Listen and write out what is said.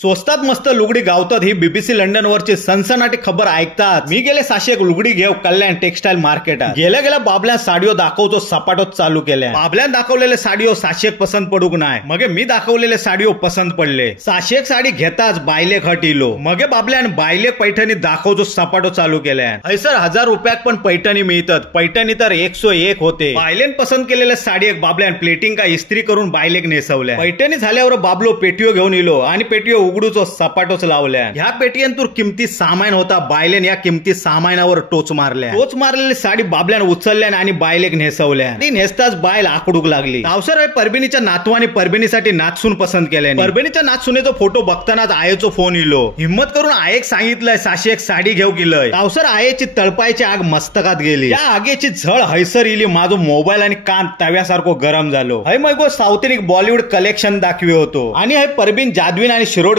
स्वस्तात मस्त लुगडी गावतात ही बीबीसी लंडन वरची सनसनाटी खबर ऐकतात मी गेले 600 लुगडी घेऊ कल्याण टेक्सटाईल मार्केटात गेल्या बाबल्या साडीओ दाखवतो सपाटोच चालू केल्या बाबल्यान दाखवलेले साडीओ 600 पसंत पडूक नाही मगे मी दाखवलेले साडीओ पसंत पडले 600 साडी घेताच बायले खट इलो मगे बाबल्यान बायले पैठणी दाखवतो सपाटो चालू केल्या हैसर 1000 रुपयाक पण पैठणी मिळतात पैठणी तर 101 होते बायलेन पसंत केलेल्या साडी एक बाबल्यान प्लेटिंग का इस्त्री करून बायलेक नेसवल्या पैठणी झाल्यावर बाबलो पेटिओ घेऊन इलो आणि पेटिओ उघडूचो सपाटोच लावल्या ह्या पेटीयन तूर किमती सामान होता बायलेन या किमती सामानावर टोच मारलेली साडी बाबल्यान उचलल्या आणि बायलेक नेसवल्या ती नेसताच बायल आकडूक लागली तावसर परभणीच्या नातवानी परभणीसाठी नाचसून पसंत केल्या परभणीच्या नाचसुनेचो फोटो बघतानाच आयेचो फोन इलो हिम्मत करून आयेक सांगितलंय 601 साडी घेऊ गेलय तावसर आयेची तळपायची आग मस्तकात गेली या आगेची झळ हैसर इली माझो मोबाईल आणि कान तव्यासारखो गरम झालो हय मग साऊथ इंडियन बॉलिवूड कलेक्शन दाखवी होतो आणि हय परबीन जादवीन आणि शिरोड